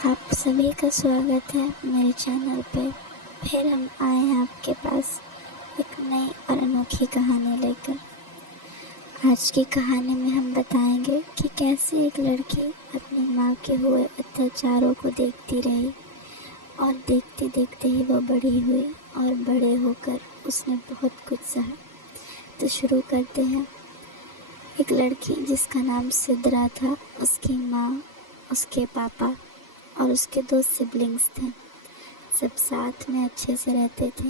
आप सभी का स्वागत है मेरे चैनल पे। फिर हम आए हैं आपके पास एक नई और अनोखी कहानी लेकर। आज की कहानी में हम बताएंगे कि कैसे एक लड़की अपनी माँ के हुए अत्याचारों को देखती रही और देखते देखते ही वो बड़ी हुई और बड़े होकर उसने बहुत कुछ सहा। तो शुरू करते हैं। एक लड़की जिसका नाम सिद्रा था, उसकी माँ, उसके पापा और उसके 2 सिबलिंग्स थे। सब साथ में अच्छे से रहते थे,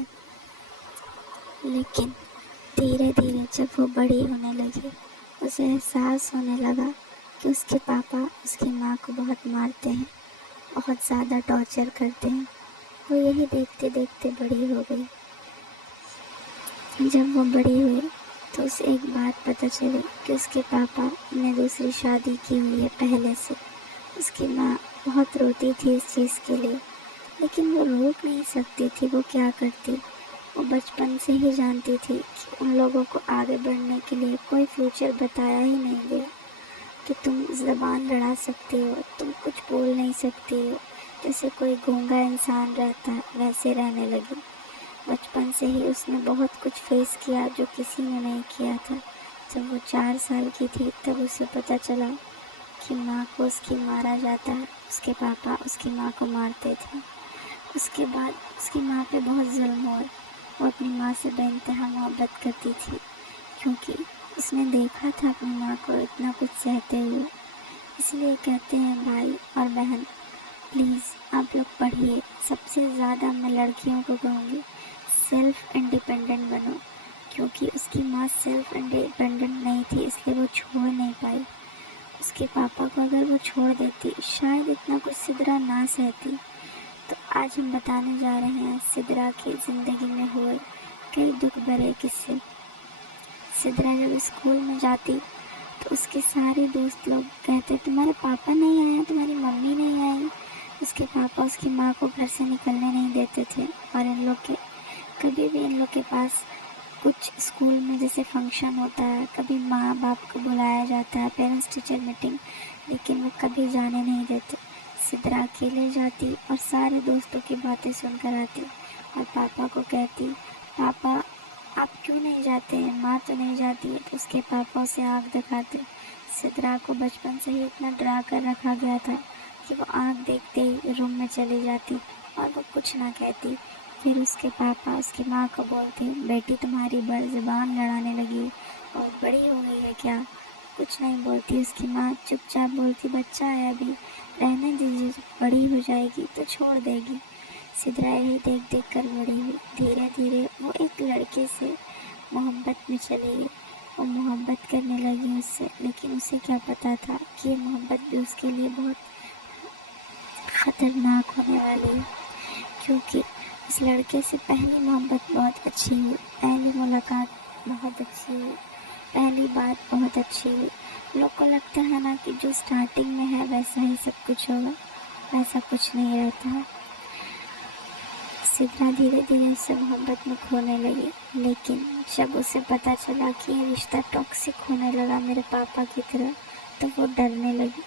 लेकिन धीरे धीरे जब वो बड़ी होने लगी, उसे एहसास होने लगा कि उसके पापा उसकी माँ को बहुत मारते हैं, बहुत ज़्यादा टॉर्चर करते हैं। वो यही देखते देखते बड़ी हो गई। जब वो बड़ी हुई तो उसे एक बात पता चली कि उसके पापा ने दूसरी शादी की हुई है पहले से। उसकी माँ बहुत रोती थी इस चीज़ के लिए, लेकिन वो रोक नहीं सकती थी। वो क्या करती, वो बचपन से ही जानती थी कि उन लोगों को आगे बढ़ने के लिए कोई फ्यूचर बताया ही नहीं गया कि तुम ज़बान लड़ा सकती हो, तुम कुछ बोल नहीं सकती हो। जैसे कोई गूंगा इंसान रहता है वैसे रहने लगी। बचपन से ही उसने बहुत कुछ फेस किया जो किसी ने नहीं किया था। जब वो 4 साल की थी तब उसे पता चला कि माँ को उसकी मारा जाता है। उसके पापा उसकी माँ को मारते थे। उसके बाद उसकी माँ पे बहुत जुल्म हुआ। वो अपनी माँ से बेइंतहा मोहब्बत करती थी, क्योंकि उसने देखा था अपनी माँ को इतना कुछ सहते हुए। इसलिए कहते हैं भाई और बहन, प्लीज़ आप लोग पढ़िए। सबसे ज़्यादा मैं लड़कियों को कहूँगी, सेल्फ इंडिपेंडेंट बनो, क्योंकि उसकी माँ सेल्फ इंडिपेंडेंट नहीं थी, इसलिए वो छोड़ नहीं पाई। उसके पापा को अगर वो छोड़ देती, शायद इतना कुछ सिद्रा ना सहती। तो आज हम बताने जा रहे हैं सिद्रा की ज़िंदगी में हुए कई दुख भरे किस्से। सिद्रा जब स्कूल में जाती तो उसके सारे दोस्त लोग कहते, तुम्हारे पापा नहीं आए, तुम्हारी मम्मी नहीं आई। उसके पापा उसकी माँ को घर से निकलने नहीं देते थे, और कभी भी इन लोग के पास कुछ स्कूल में जैसे फंक्शन होता है, कभी माँ बाप को बुलाया जाता है, पेरेंट्स टीचर मीटिंग, लेकिन वो कभी जाने नहीं देते। सिद्रा अकेले जाती और सारे दोस्तों की बातें सुनकर आती और पापा को कहती, पापा आप क्यों नहीं जाते हैं, माँ तो नहीं जाती है। तो उसके पापा उसे आँख दिखाते। सिद्रा को बचपन से ही इतना डरा कर रखा गया था कि वो आँख देखते ही रूम में चली जाती और वो कुछ ना कहती। फिर उसके पापा उसकी माँ को बोलते, बेटी तुम्हारी ज़बान लड़ाने लगी और बड़ी हो गई है क्या? कुछ नहीं बोलती। उसकी माँ चुपचाप बोलती, बच्चा है अभी, रहने दीजिए, बड़ी हो जाएगी तो छोड़ देगी। सिद्रा यही देख देख कर बड़ी हुई। धीरे धीरे वो एक लड़के से मोहब्बत में चली गई। वो मोहब्बत करने लगी उससे, लेकिन उसे क्या पता था कि ये मोहब्बत भी उसके लिए बहुत ख़तरनाक होने वाली है, क्योंकि उस लड़के से पहली मोहब्बत बहुत अच्छी हुई, पहली मुलाकात बहुत अच्छी हुई, पहली बात बहुत अच्छी हुई। लोग को लगता है ना कि जो स्टार्टिंग में है वैसा ही सब कुछ होगा, वैसा कुछ नहीं रहता है। सिद्रा धीरे धीरे उससे मोहब्बत में खोने लगी, लेकिन जब उसे पता चला कि ये रिश्ता टॉक्सिक होने लगा मेरे पापा की तरह, तो वो डरने लगी।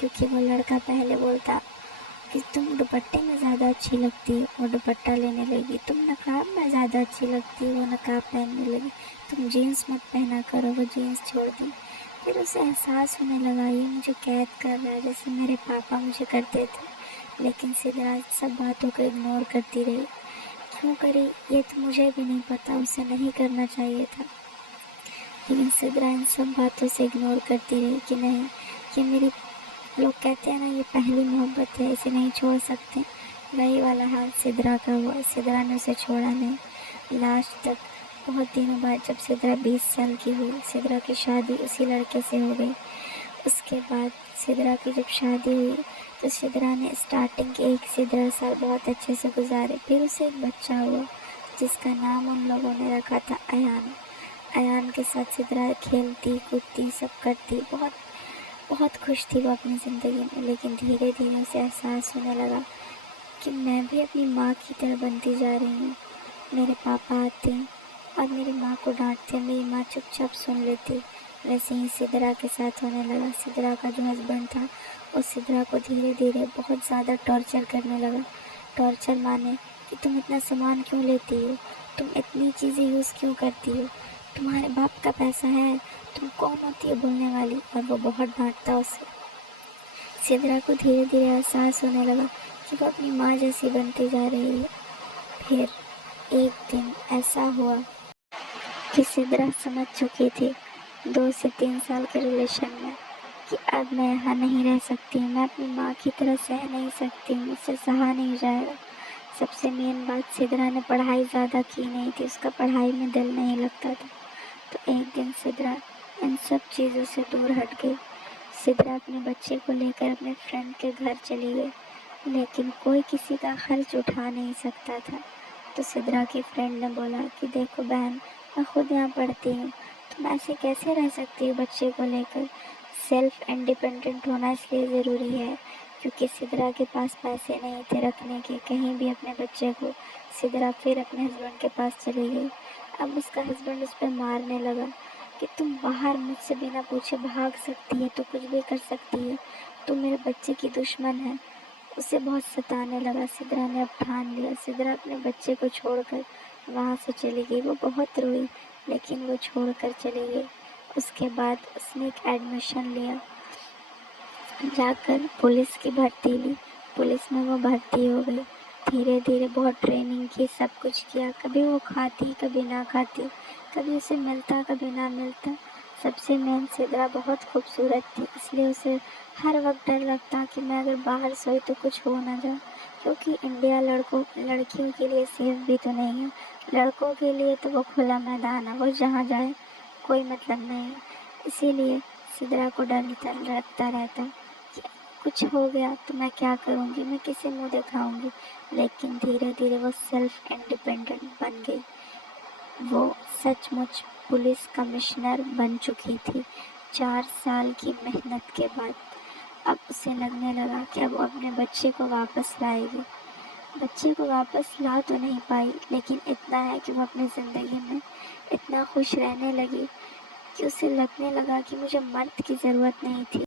क्योंकि वो लड़का पहले बोलता कि तुम दुपट्टे में ज़्यादा अच्छी लगती हो, वो दुपट्टा लेने लगी। तुम नकाब में ज़्यादा अच्छी लगती हो, वो नकाब पहनने लगी। तुम जीन्स मत पहना करो, वो जीन्स छोड़ दी। फिर उसे एहसास होने लगा ये मुझे कैद कर रहा है, जैसे मेरे पापा मुझे करते थे। लेकिन सिद्रा सब बातों को इग्नोर करती रही। क्यों करी ये तो मुझे भी नहीं पता, उसे नहीं करना चाहिए था, लेकिन सिद्रा इन सब बातों से इग्नोर करती रही कि नहीं, ये मेरी, लोग कहते हैं ना ये पहली मोहब्बत है, इसे नहीं छोड़ सकते। वही वाला हाल सिद्रा का हुआ। सिद्रा ने उसे छोड़ा नहीं लास्ट तक। बहुत दिनों बाद जब सिद्रा 20 साल की हुई, सिद्रा की शादी उसी लड़के से हो गई। उसके बाद सिद्रा की जब शादी हुई तो सिद्रा ने स्टार्टिंग के 1 से 1.5 साल बहुत अच्छे से गुजारे। फिर उसे एक बच्चा हुआ जिसका नाम उन लोगों ने रखा था अयान। अयान के साथ सिद्रा खेलती कूदती सब करती, बहुत बहुत खुश थी वो अपनी ज़िंदगी में। लेकिन धीरे धीरे उसे एहसास होने लगा कि मैं भी अपनी माँ की तरह बनती जा रही हूँ। मेरे पापा आते और मेरी माँ को डांटते, मेरी माँ चुपचाप सुन लेती। वैसे ही सिद्रा के साथ होने लगा। सिद्रा का जो हस्बैंड था وہ سدرا کو دھیرے دھیرے بہت زیادہ ٹارچر کرنے لگا۔ ٹارچر مانے کہ تم اتنا سامان کیوں لیتی ہو، تم اتنی چیزیں یوز کیوں کرتی ہو، تمہارے باپ کا پیسہ ہے، تم کون ہوتی ہے بولنے والی، اور وہ بہت ڈانٹتا اسے۔ سدرا کو دھیرے دھیرے احساس ہونے لگا کہ وہ اپنی ماں جیسی بنتی جا رہی ہے۔ پھر ایک دن ایسا ہوا کہ سدرا سمجھ چکی تھی 2 سے 3 سال کے ریلیشن میں کہ اب میں یہاں نہیں رہ سکتی، میں اپنی ماں کی طرح سہ نہیں سکتی، مجھ سے سہا نہیں جائے گا۔ سب سے مین بات، سدرا نے پڑھائی زیادہ کی نہیں تھی، اس کا پڑھائی میں دل نہیں لگتا تھا۔ تو ایک دن سدرا ان سب چیزوں سے دور ہٹ گئی۔ سدرا اپنے بچے کو لے کر اپنے فرینڈ کے گھر چلی گئی، لیکن کوئی کسی کا خرچ اٹھا نہیں سکتا تھا۔ تو سدرا کی فرینڈ نے بولا کہ دیکھو بہن، میں خود یہاں پڑھتی ہوں، تم ایسے کیسے رہ سکتی ہو بچے کو لے کر؟ سیلف انڈیپینڈنٹ ہونا اس لیے ضروری ہے کیونکہ سدرا کے پاس پیسے نہیں تھے رکھنے کے کہیں بھی اپنے بچے کو۔ سدرا پھر اپنے ہسبینڈ کے پاس چلی گئی۔ اب اس کا ہسبینڈ اس پہ مارنے لگا کہ تم باہر مجھ سے بنا پوچھے بھاگ سکتی ہے، تو کچھ بھی کر سکتی ہے، تم میرے بچے کی دشمن ہے۔ اسے بہت ستانے لگا۔ سدرا نے اب ٹھان لیا، سدرا اپنے بچے کو چھوڑ کر وہاں سے چلی گئی۔ وہ بہت روئی لیکن وہ چھوڑ کر چلی گئی۔ اس کے بعد اس نے ایک ایڈمیشن لیا، جا کر پولیس کی بھرتی لی، پولیس میں وہ بھرتی ہو گئی۔ دھیرے دھیرے بہت ٹریننگ کی، سب کچھ کیا، کبھی وہ کھاتی کبھی نہ کھاتی، کبھی اسے ملتا کبھی نہ ملتا۔ سب سے مین، سدرا بہت خوبصورت تھی، اس لیے اسے ہر وقت ڈر لگتا کہ میں اگر باہر سوئی تو کچھ ہو نہ جائے، کیونکہ انڈیا لڑکیوں کے لیے سیف بھی تو نہیں ہے، لڑکوں کے لیے تو وہ کھلا میدان ہے، وہ جہاں جائے کوئی مطلب نہیں ہے۔ اسی لیے سدرا کو ڈر لگتا رہتا کہ کچھ ہو گیا تو میں کیا کروں گی، میں کسے منہ دکھاؤں گی۔ لیکن دھیرے دھیرے وہ سیلف انڈیپینڈنٹ بن گئی۔ وہ سچ مچ پولیس کمشنر بن چکی تھی 4 سال کی محنت کے بعد۔ اب اسے لگنے لگا کہ اب وہ اپنے بچے کو واپس لائے گی۔ بچے کو واپس لا تو نہیں پائی، لیکن اتنا ہے کہ وہ اپنی زندگی میں اتنا خوش رہنے لگی کہ اسے لگنے لگا کہ مجھے مرد کی ضرورت نہیں تھی۔